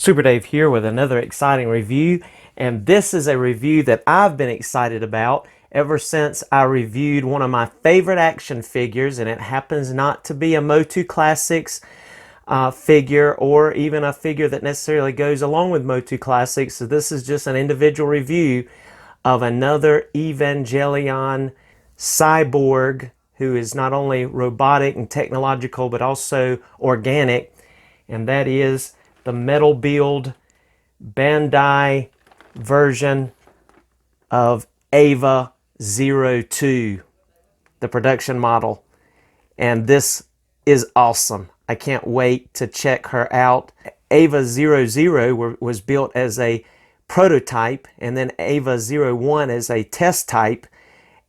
Super Dave here with another exciting review, and this is a review that I've been excited about ever since I reviewed one of my favorite action figures, and it happens not to be a Motu Classics figure or even a figure that necessarily goes along with Motu Classics. So this is just an individual review of another Evangelion cyborg who is not only robotic and technological but also organic, and that is the metal build Bandai version of Eva 02, the production model. And this is awesome. I can't wait to check her out. Eva 00 was built as a prototype, and then Eva 01 as a test type,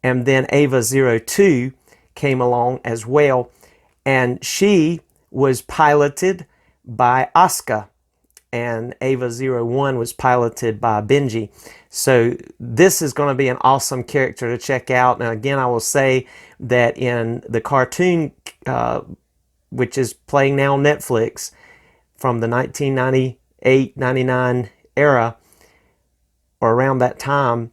and then Eva 02 came along as well. And she was piloted by Asuka, and Eva 01 was piloted by Benji. So this is going to be an awesome character to check out. Now again, I will say that in the cartoon, which is playing now on Netflix, from the 1998-99 era, or around that time,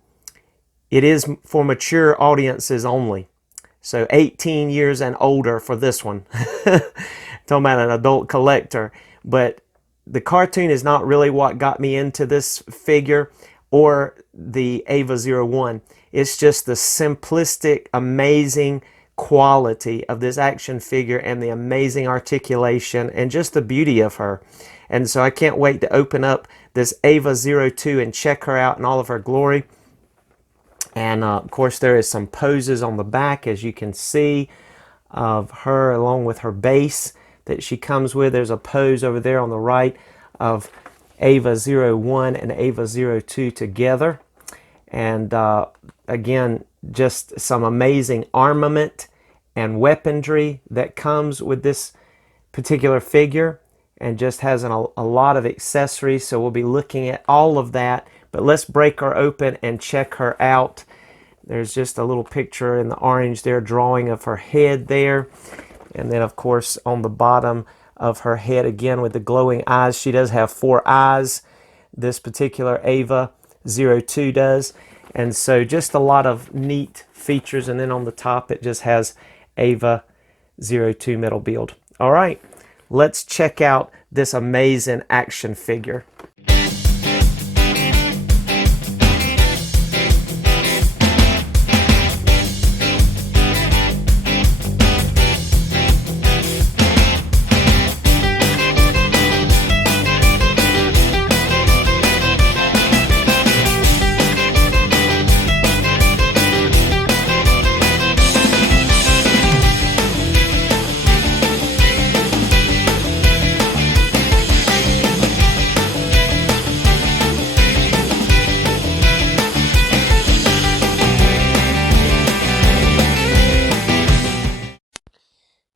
it is for mature audiences only. So 18 years and older for this one. Talking about an adult collector. But the cartoon is not really what got me into this figure or the Eva 01. It's just the simplistic, amazing quality of this action figure and the amazing articulation and just the beauty of her. And so I can't wait to open up this Eva 02 and check her out in all of her glory. And of course there is some poses on the back, as you can see, of her along with her base that she comes with. There's a pose over there on the right of Eva 01 and Eva 02 together. And again, just some amazing armament and weaponry that comes with this particular figure, and just has a lot of accessories. So we'll be looking at all of that. But let's break her open and check her out. There's just a little picture in the orange there, drawing of her head there. And then, of course, on the bottom of her head, again, with the glowing eyes. She does have 4 eyes. This particular Eva 02 does. And so just a lot of neat features. And then on the top, it just has Eva 02 metal build. All right, let's check out this amazing action figure.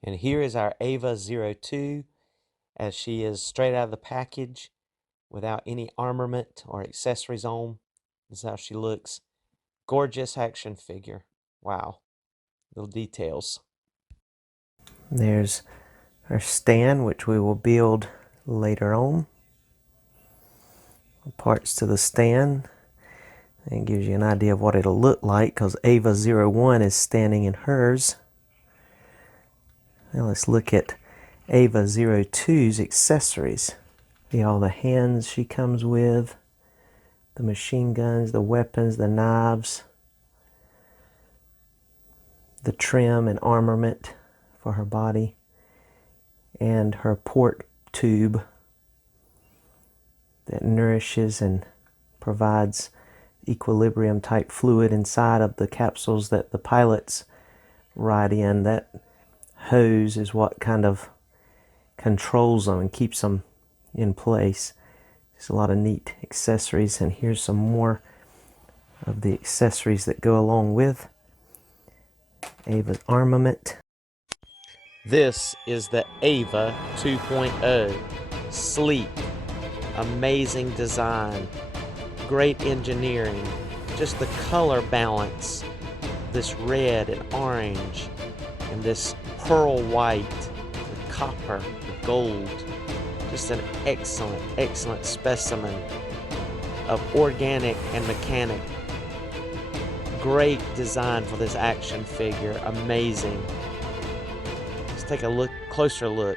And here is our Eva 02, as she is straight out of the package without any armament or accessories on. This is how she looks. Gorgeous action figure. Wow. Little details. There's her stand, which we will build later on. Parts to the stand. And gives you an idea of what it'll look like, because Eva 01 is standing in hers. Now let's look at Eva 02's accessories. See all the hands she comes with, the machine guns, the weapons, the knives, the trim and armament for her body, and her port tube that nourishes and provides equilibrium type fluid inside of the capsules that the pilots ride in. That hose is what kind of controls them and keeps them in place. There's a lot of neat accessories, and here's some more of the accessories that go along with Eva's armament. This is the Eva 2.0. Sleek, amazing design, great engineering, just the color balance, this red and orange, and this pearl white, the copper, the gold, Just an excellent, excellent specimen of organic and mechanic. Great design for this action figure. Amazing. Let's take a closer look.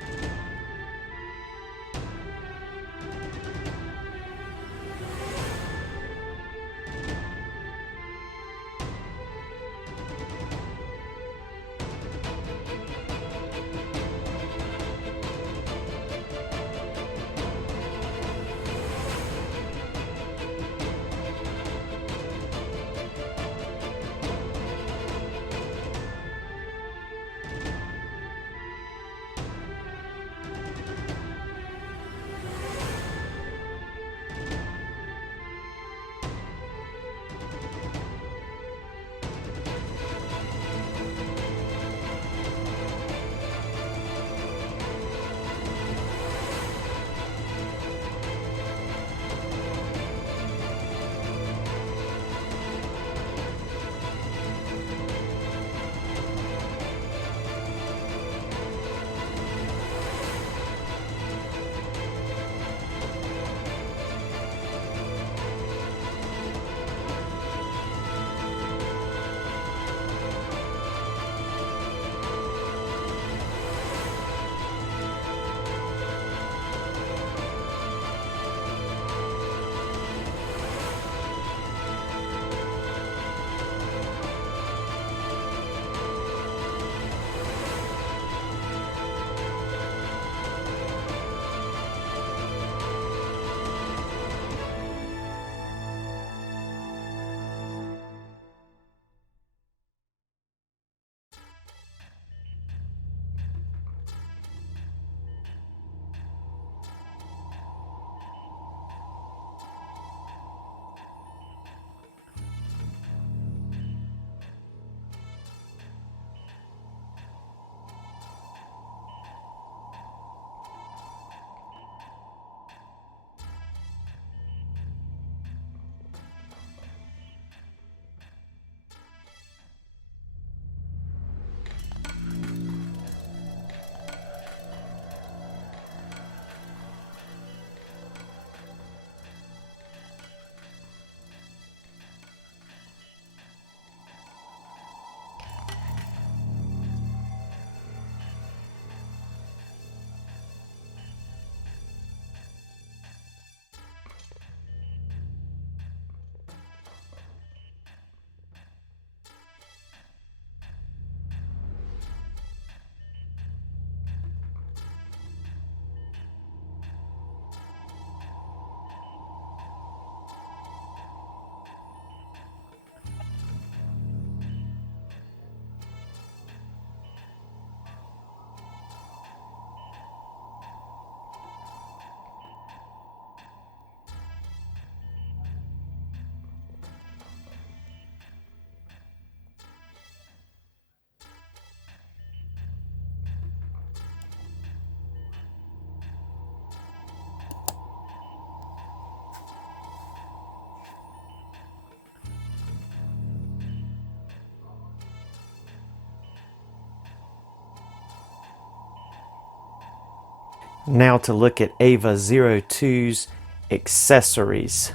Now to look at Ava 02's accessories.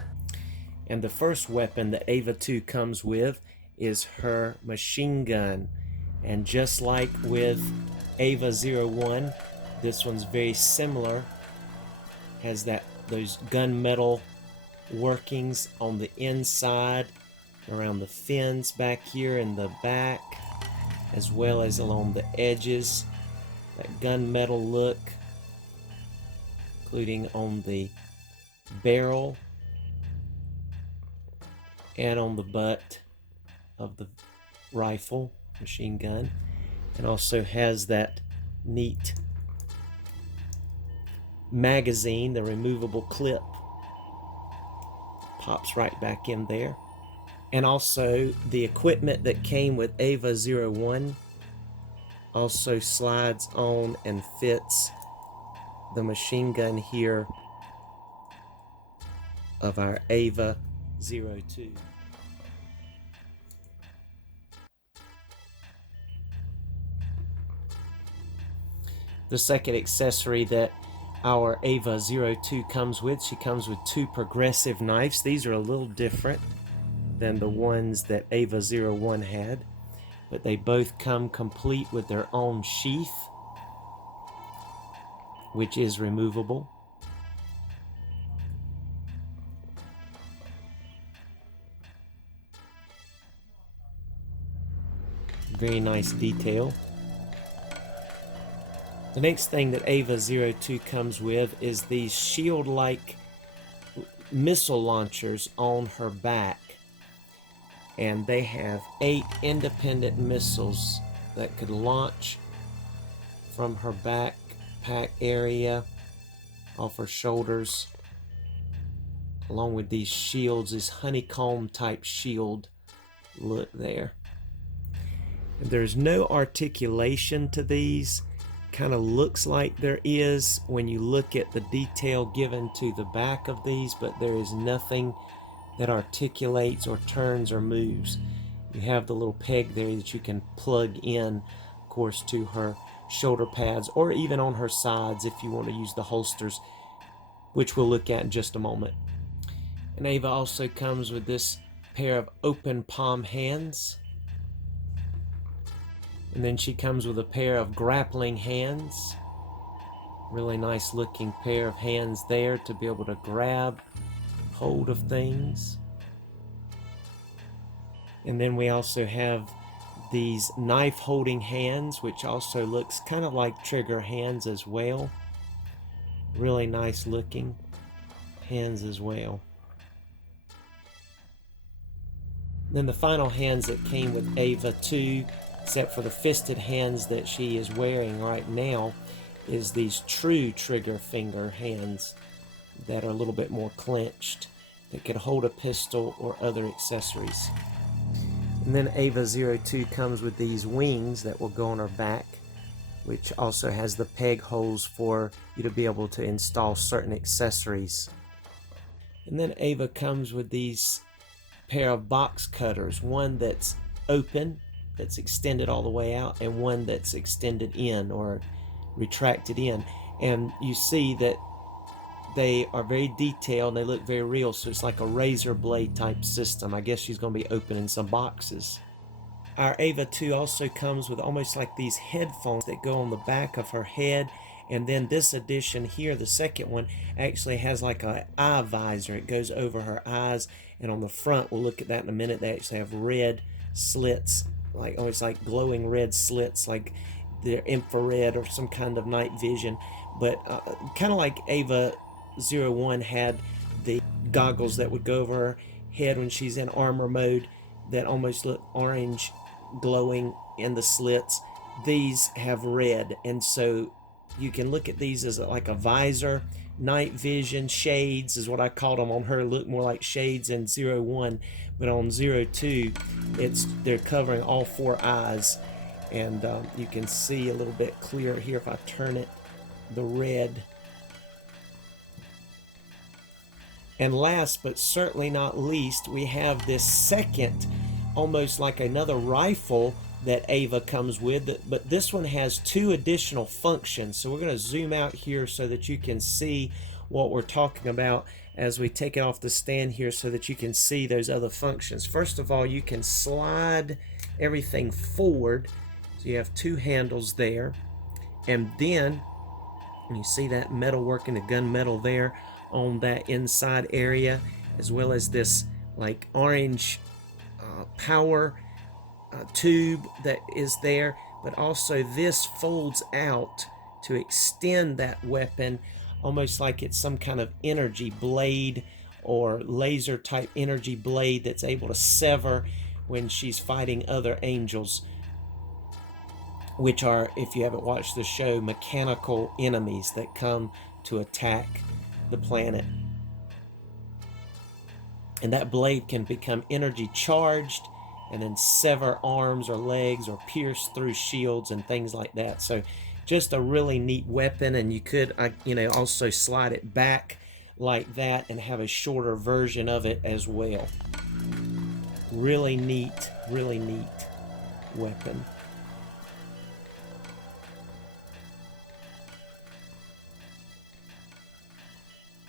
And the first weapon that Ava 2 comes with is her machine gun. And just like with Ava 01, this one's very similar. Has those gunmetal workings on the inside, around the fins back here in the back, as well as along the edges. That gunmetal look, including on the barrel and on the butt of the rifle machine gun, and also has that neat magazine, the removable clip pops right back in there. And also the equipment that came with Ava 01 also slides on and fits the machine gun here of our Ava 02. The second accessory that our Ava 02 comes with. She comes with 2 progressive knives. These are a little different than the ones that Ava 01 had, but they both come complete with their own sheath, which is removable. Very nice detail. The next thing that Ava 02 comes with is these shield-like missile launchers on her back. And they have 8 independent missiles that could launch from her backpack area, off her shoulders, along with these shields, this honeycomb type shield look there. There's no articulation to these. Kind of looks like there is when you look at the detail given to the back of these, but there is nothing that articulates or turns or moves. You have the little peg there that you can plug in, of course, to her shoulder pads, or even on her sides if you want to use the holsters, which we'll look at in just a moment. And Ava also comes with this pair of open palm hands. And then she comes with a pair of grappling hands. Really nice looking pair of hands there to be able to grab hold of things. And then we also have these knife holding hands, which also looks kind of like trigger hands as well. Really nice looking hands as well. Then the final hands that came with Ava 2, except for the fisted hands that she is wearing right now, is these true trigger finger hands that are a little bit more clenched, that could hold a pistol or other accessories. And then Ava 02 comes with these wings that will go on her back, which also has the peg holes for you to be able to install certain accessories. And then Ava comes with these pair of box cutters, one that's open, that's extended all the way out, and one that's extended in or retracted in. And you see that they are very detailed, they look very real, so it's like a razor blade type system. I guess she's going to be opening some boxes. Our Ava 2 also comes with almost like these headphones that go on the back of her head, and then this edition here, the second one, actually has like an eye visor. It goes over her eyes, and on the front, we'll look at that in a minute, they actually have red slits, like almost like glowing red slits, like they're infrared or some kind of night vision. But kind of like Ava 01 had the goggles that would go over her head when she's in armor mode that almost look orange glowing in the slits. These have red, and so you can look at these as like a visor, night vision, shades is what I called them on her. Look more like shades in 01, but on 02 they're covering all 4 eyes, and you can see a little bit clearer here if I turn it, the red. And last but certainly not least, we have this second, almost like another rifle that Ava comes with, but this one has 2 additional functions. So we're going to zoom out here so that you can see what we're talking about as we take it off the stand here, so that you can see those other functions. First of all, you can slide everything forward, so you have 2 handles there, and then you see that metal working, the gunmetal there on that inside area, as well as this like orange power tube that is there, but also this folds out to extend that weapon, almost like it's some kind of energy blade or laser type energy blade that's able to sever when she's fighting other angels, which are, if you haven't watched the show, mechanical enemies that come to attack the planet. And that blade can become energy charged and then sever arms or legs or pierce through shields and things like that. So just a really neat weapon, and you could also slide it back like that and have a shorter version of it as well. Really neat weapon.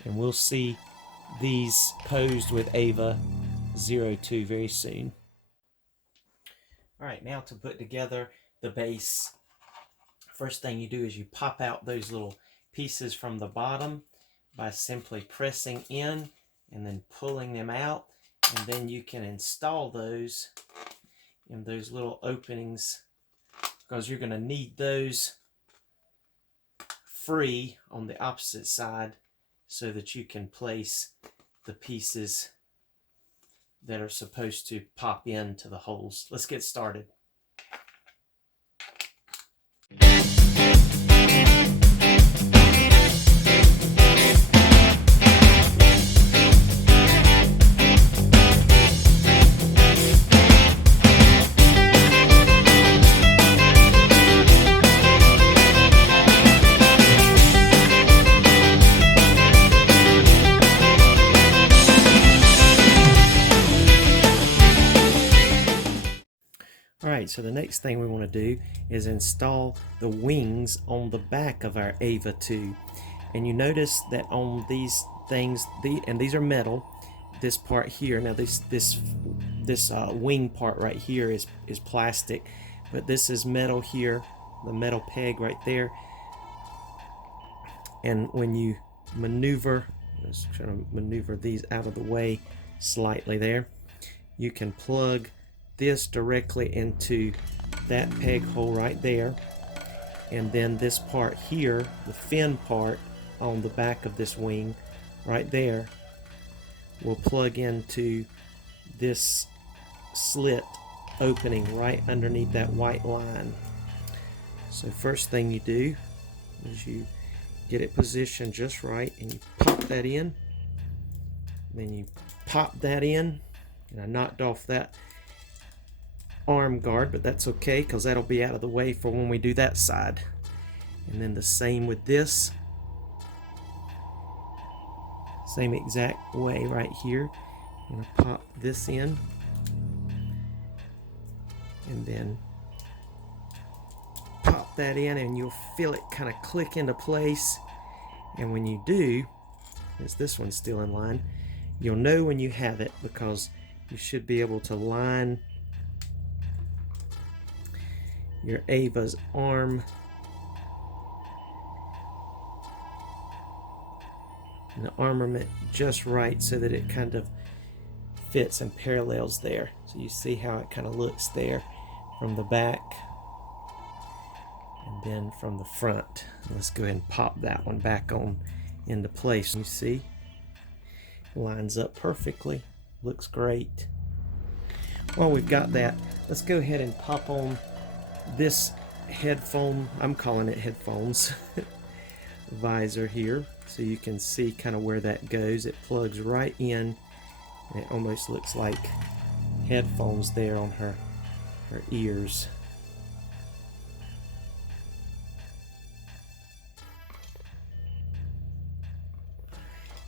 And we'll see these posed with Ava 02 very soon. All right, now to put together the base. First thing you do is you pop out those little pieces from the bottom by simply pressing in and then pulling them out. And then you can install those in those little openings, because you're going to need those free on the opposite side so that you can place the pieces that are supposed to pop into the holes. Let's get started. Alright, so the next thing we want to do is install the wings on the back of our Ava 2. And you notice that on these things, and these are metal, this part here, now this wing part right here is plastic, but this is metal here, the metal peg right there. And when you maneuver, let's try to maneuver these out of the way slightly there, you can plug this directly into that peg hole right there, and then this part here, the fin part on the back of this wing right there, will plug into this slit opening right underneath that white line. So first thing you do is you get it positioned just right, and you pop that in, then you pop that in, and I knocked off that arm guard, but that's okay because that'll be out of the way for when we do that side. And then the same with this, same exact way right here. I'm going to pop this in and then pop that in, and you'll feel it kind of click into place. And when you do, as this one's still in line, you'll know when you have it, because you should be able to line your Ava's arm and the armament just right so that it kind of fits and parallels there. So you see how it kind of looks there from the back and then from the front. Let's go ahead and pop that one back on into place. You see, lines up perfectly, looks great. Well, we've got that. Let's go ahead and pop on this headphone, I'm calling it headphones, visor here, so you can see kind of where that goes. It plugs right in, and it almost looks like headphones there on her ears.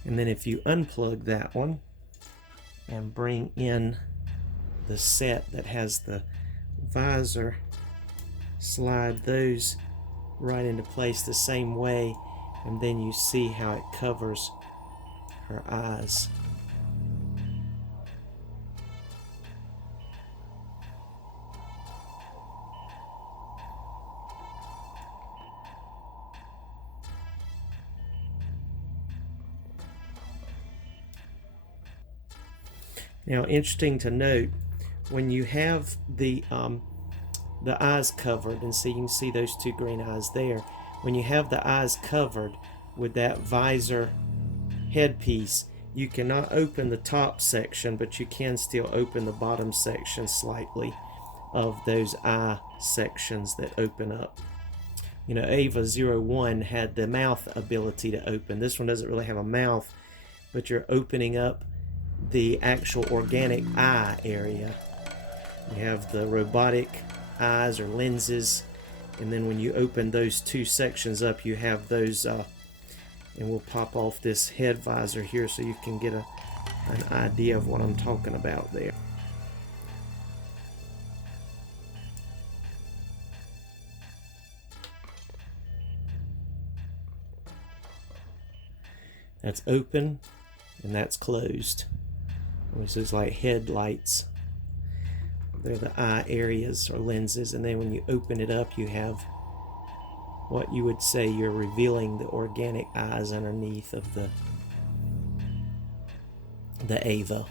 And then if you unplug that one and bring in the set that has the visor, slide those right into place the same way, and then you see how it covers her eyes. Now, interesting to note, when you have the eyes covered, and see, you can see those two green eyes there. When you have the eyes covered with that visor headpiece, you cannot open the top section, but you can still open the bottom section slightly of those eye sections that open up. You know, Ava 01 had the mouth ability to open. This one doesn't really have a mouth, but you're opening up the actual organic eye area. You have the robotic eyes or lenses, and then when you open those two sections up, you have those and we'll pop off this head visor here so you can get an idea of what I'm talking about there. That's open and that's closed. This is like headlights. They're the eye areas or lenses, and then when you open it up, you have what you would say you're revealing the organic eyes underneath of the Ava.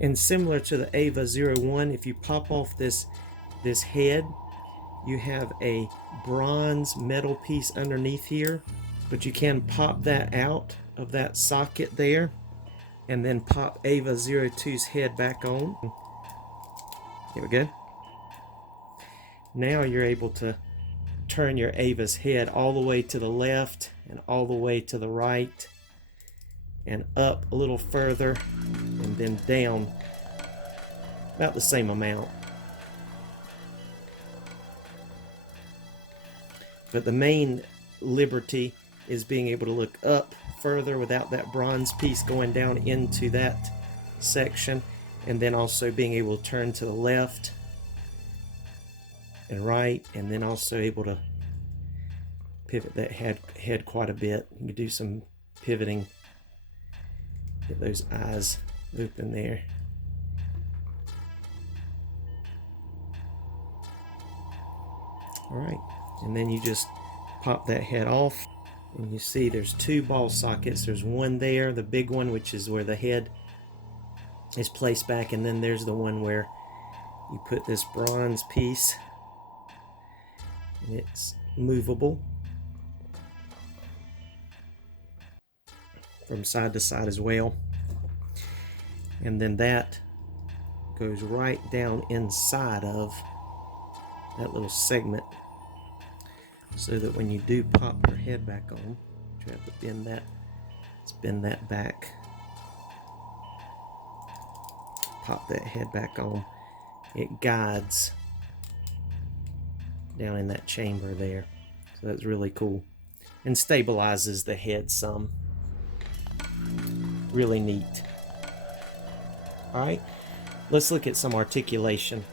And similar to the Ava 01, if you pop off this head, you have a bronze metal piece underneath here, but you can pop that out of that socket there and then pop Ava 02's head back on. Here we go. Now you're able to turn your Ava's head all the way to the left and all the way to the right and up a little further and then down about the same amount. But the main liberty is being able to look up further without that bronze piece going down into that section, and then also being able to turn to the left and right, and then also able to pivot that head quite a bit. You can do some pivoting. Get those eyes open there. All right, and then you just pop that head off, and you see there's two ball sockets. There's one there, the big one, which is where the head is placed back, and then there's the one where you put this bronze piece, and it's movable from side to side as well. And then that goes right down inside of that little segment, so that when you do pop your head back on, you have to bend that, bend that back, pop that head back on, it guides down in that chamber there. So that's really cool, and stabilizes the head some. Really neat. Alright, let's look at some articulation.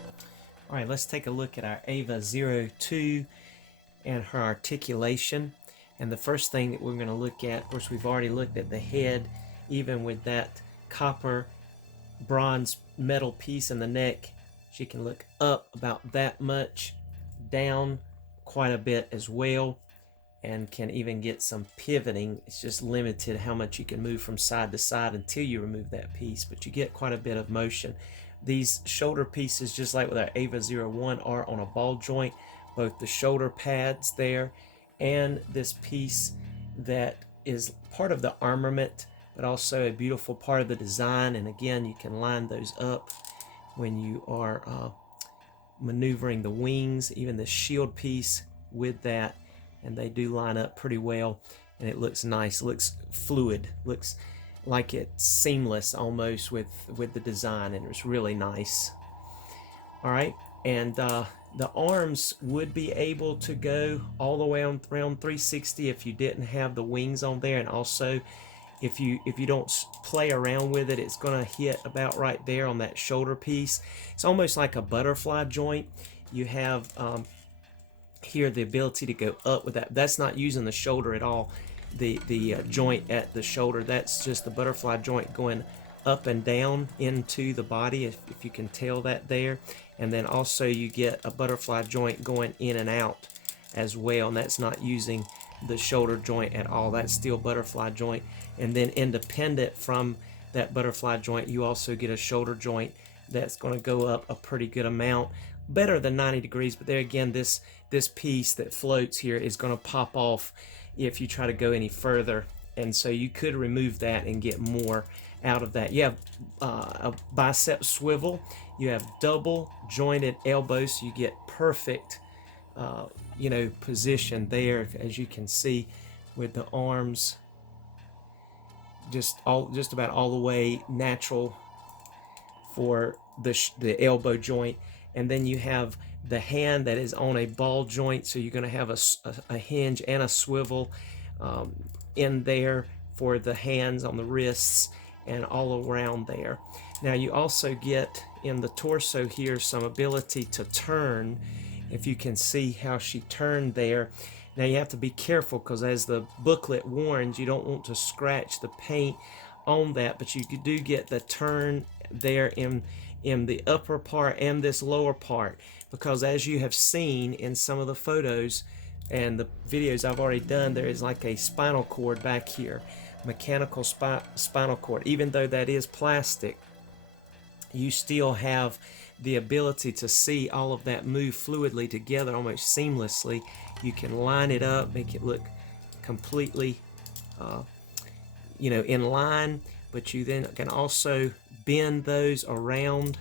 Alright, let's take a look at our Ava 02 and her articulation. And the first thing that we're going to look at, of course we've already looked at the head, even with that copper bronze metal piece in the neck. She can look up about that much, down quite a bit as well, and can even get some pivoting. It's just limited how much you can move from side to side until you remove that piece, but you get quite a bit of motion. These shoulder pieces, just like with our Ava 01, are on a ball joint. Both the shoulder pads there and this piece that is part of the armament, but also a beautiful part of the design. And again, you can line those up when you are maneuvering the wings, even the shield piece with that, and they do line up pretty well, and it looks nice, looks fluid, looks like it's seamless almost with the design, and it's really nice. All right, and the arms would be able to go all the way on around 360 if you didn't have the wings on there, and also if you don't play around with it, it's going to hit about right there on that shoulder piece. It's almost like a butterfly joint. You have here the ability to go up with that. That's not using the shoulder at all, the joint at the shoulder. That's just the butterfly joint going up and down into the body, if you can tell that there. And then also you get a butterfly joint going in and out as well, and that's not using the shoulder joint at all. That's still butterfly joint. And then independent from that butterfly joint, you also get a shoulder joint that's going to go up a pretty good amount, better than 90 degrees. But there again, this piece that floats here is going to pop off if you try to go any further, and so you could remove that and get more out of that. You have a bicep swivel, you have double jointed elbows, so you get perfect position there, as you can see, with the arms just about all the way natural for the elbow joint. And then you have the hand that is on a ball joint, so you're going to have a hinge and a swivel in there for the hands on the wrists and all around there. Now you also get in the torso here some ability to turn. If you can see how she turned there. Now you have to be careful because as the booklet warns, you don't want to scratch the paint on that, but you do get the turn there in the upper part and this lower part, because as you have seen in some of the photos and the videos I've already done, there is like a spinal cord back here, mechanical spinal cord. Even though that is plastic, you still have the ability to see all of that move fluidly together, almost seamlessly. You can line it up, make it look completely in line, but you then can also bend those around.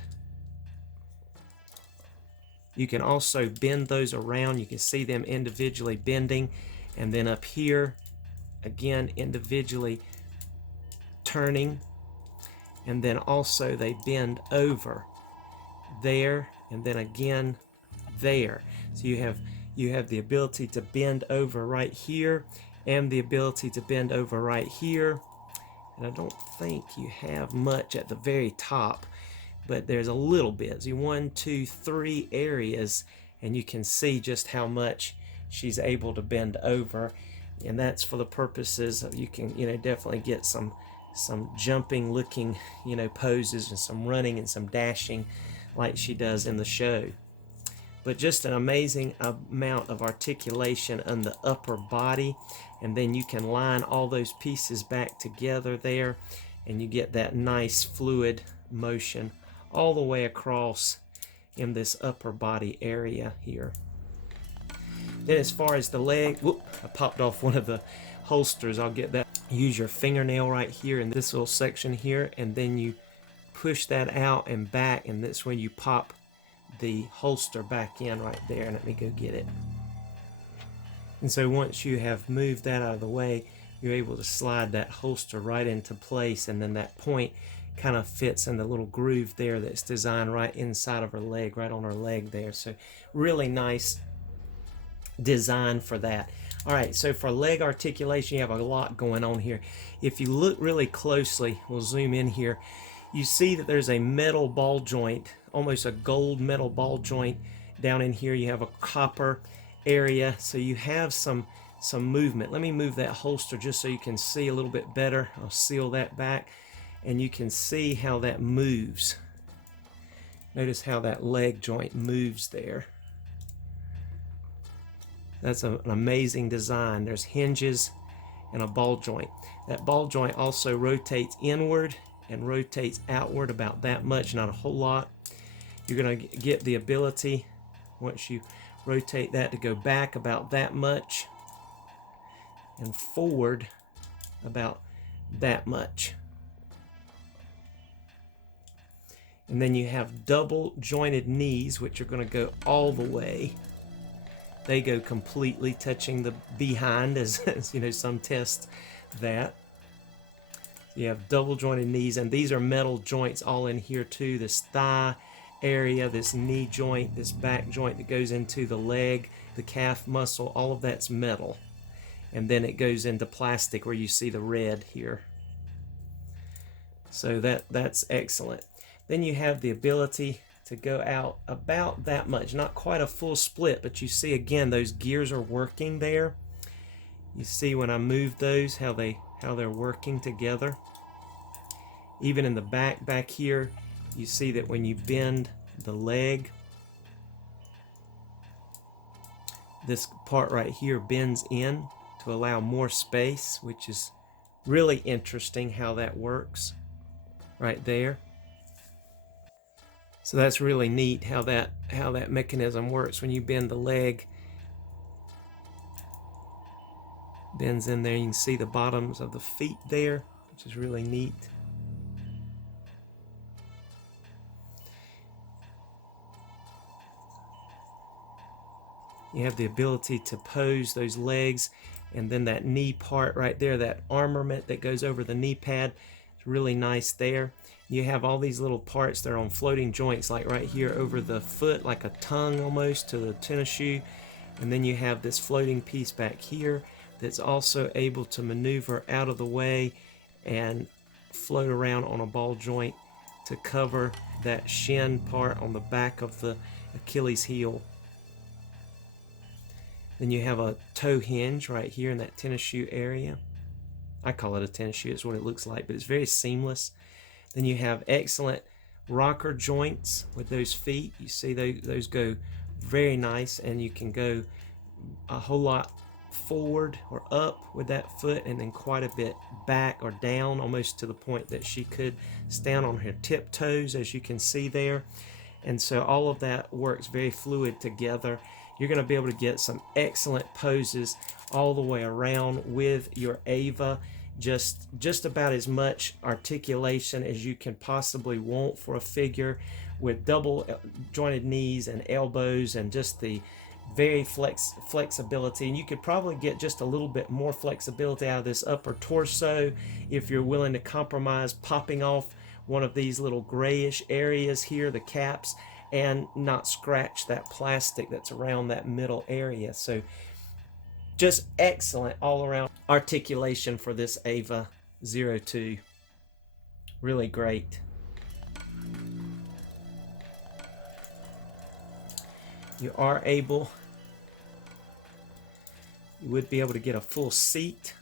You can also bend those around. You can see them individually bending, and then up here again individually turning, and then also they bend over there and then again there. So you have the ability to bend over right here and the ability to bend over right here. And I don't think you have much at the very top, but there's a little bit. So 1, 2, 3 areas, and you can see just how much she's able to bend over. And that's for the purposes of, you can definitely get some jumping looking poses and some running and some dashing like she does in the show. But just an amazing amount of articulation on the upper body, and then you can line all those pieces back together there, and you get that nice fluid motion all the way across in this upper body area here. Then as far as the leg, whoop, I popped off one of the holsters. I'll get that. Use your fingernail right here in this little section here, and then you push that out and back, and that's when you pop the holster back in right there. Let me go get it. And so once you have moved that out of the way, you're able to slide that holster right into place, and then that point kind of fits in the little groove there that's designed right inside of her leg, right on her leg there. So really nice design for that. All right, so for leg articulation, you have a lot going on here. If you look really closely, we'll zoom in here, you see that there's a metal ball joint, almost a gold metal ball joint down in here. You have a copper area, so you have some movement. Let me move that holster just so you can see a little bit better. I'll seal that back, and you can see how that moves. Notice how that leg joint moves there. That's an amazing design. There's hinges and a ball joint. That ball joint also rotates inward and rotates outward about that much, not a whole lot. You're going to get the ability, once you rotate that, to go back about that much and forward about that much. And then you have double jointed knees, which are going to go all the way. They go completely touching the behind, as some test that. You have double jointed knees, and these are metal joints all in here too. This thigh area, this knee joint, this back joint that goes into the leg, the calf muscle, all of that's metal. And then it goes into plastic where you see the red here. So that's excellent. Then you have the ability to go out about that much, not quite a full split, but you see again those gears are working there. You see when I move those how they're working together. Even in the back here, you see that when you bend the leg, this part right here bends in to allow more space, which is really interesting how that works right there. So that's really neat how that mechanism works. When you bend the leg, bends in there, you can see the bottoms of the feet there, which is really neat. You have the ability to pose those legs, and then that knee part right there, that armament that goes over the knee pad, is really nice there. You have all these little parts that are on floating joints, like right here over the foot, like a tongue almost to the tennis shoe. And then you have this floating piece back here that's also able to maneuver out of the way and float around on a ball joint to cover that shin part on the back of the Achilles heel. Then you have a toe hinge right here in that tennis shoe area. I call it a tennis shoe, it's what it looks like, but it's very seamless. Then you have excellent rocker joints with those feet. You see those go very nice, and you can go a whole lot forward or up with that foot, and then quite a bit back or down, almost to the point that she could stand on her tiptoes, as you can see there. And so all of that works very fluid together. You're going to be able to get some excellent poses all the way around with your Ava. Just about as much articulation as you can possibly want for a figure, with double jointed knees and elbows, and just the very flexibility. And you could probably get just a little bit more flexibility out of this upper torso if you're willing to compromise popping off one of these little grayish areas here, the caps, and not scratch that plastic that's around that middle area. So just excellent all around articulation for this Ava 02. Really great. You would be able to get a full seat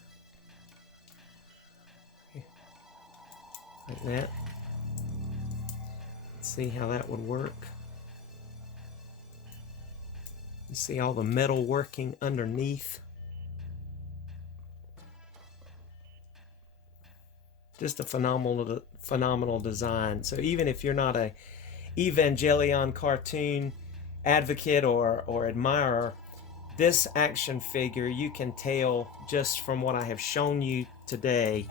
like that. Let's see how that would work. You see all the metal working underneath. Just a phenomenal design. So even if you're not a Evangelion cartoon advocate or admirer, this action figure, you can tell just from what I have shown you today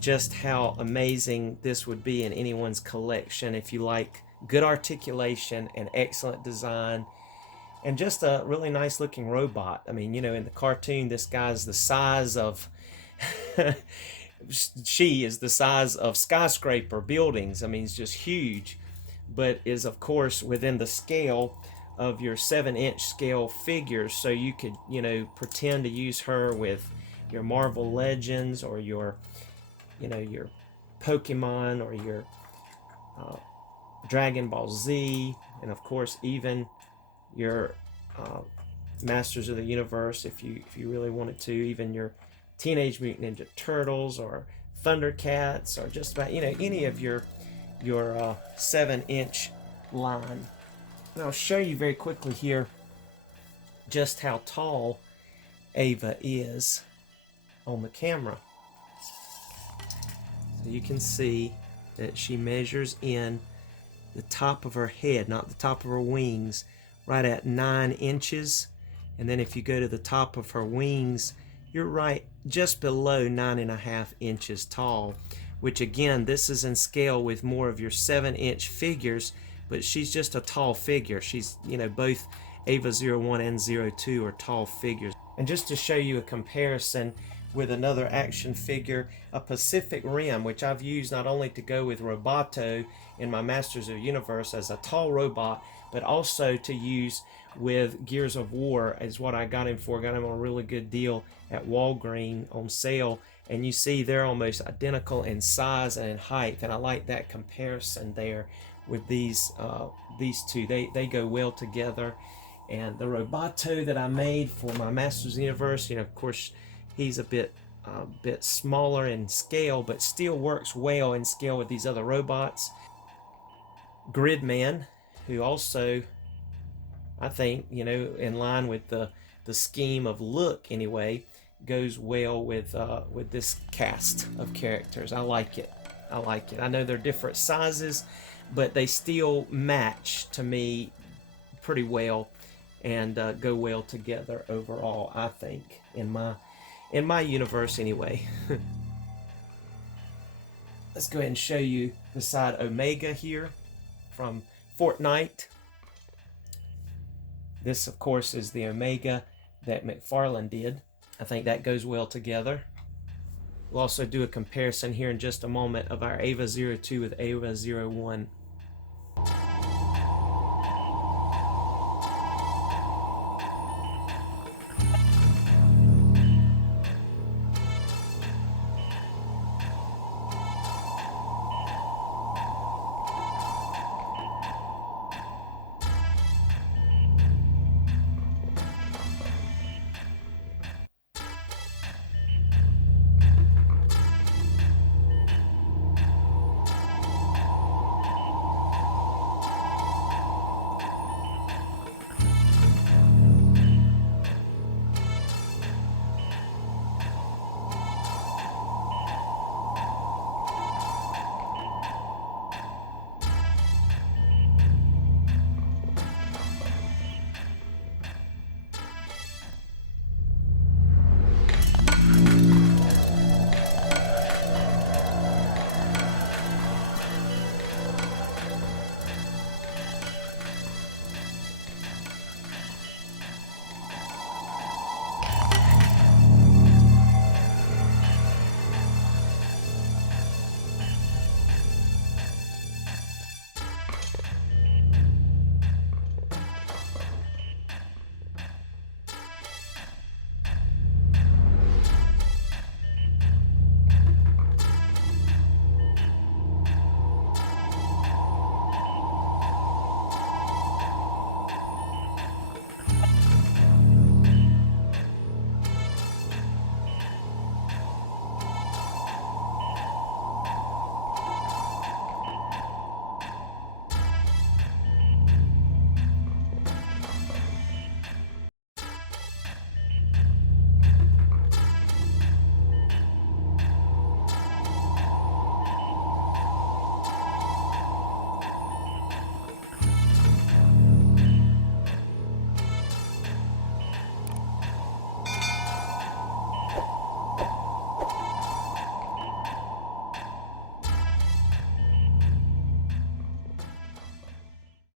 just how amazing this would be in anyone's collection if you like good articulation and excellent design and just a really nice looking robot. I mean, you know, in the cartoon, this guy's the size of she is the size of skyscraper buildings. I mean, it's just huge, but is of course within the scale of your 7-inch scale figures. So you could, you know, pretend to use her with your Marvel Legends or your, you know, your Pokemon or your Dragon Ball Z, and of course even your Masters of the Universe, if you really wanted to, even your Teenage Mutant Ninja Turtles or Thundercats, or just about, you know, any of your 7-inch line. And I'll show you very quickly here just how tall Ava is on the camera. So you can see that she measures in the top of her head, not the top of her wings, right at 9 inches. And then if you go to the top of her wings, you're right just below 9.5 inches tall, which again, this is in scale with more of your 7-inch figures, but she's just a tall figure. She's, you know, both Ava 01 and 02 are tall figures. And just to show you a comparison with another action figure, a Pacific Rim, which I've used not only to go with Roboto in my Masters of the Universe as a tall robot, but also to use with Gears of War, is what I got him for. Got him on a really good deal at Walgreens on sale, and you see they're almost identical in size and in height, and I like that comparison there with these two. They go well together. And the Roboto that I made for my Masters of the Universe, you know, of course, he's a bit smaller in scale, but still works well in scale with these other robots. Gridman, who also, I think, you know, in line with the scheme of look anyway, goes well with this cast of characters. I like it. I like it. I know they're different sizes, but they still match to me pretty well and go well together overall, I think, in my universe anyway. Let's go ahead and show you the side Omega here from Fortnite. This, of course, is the Omega that McFarlane did. I think that goes well together. We'll also do a comparison here in just a moment of our Ava 02 with Ava 01.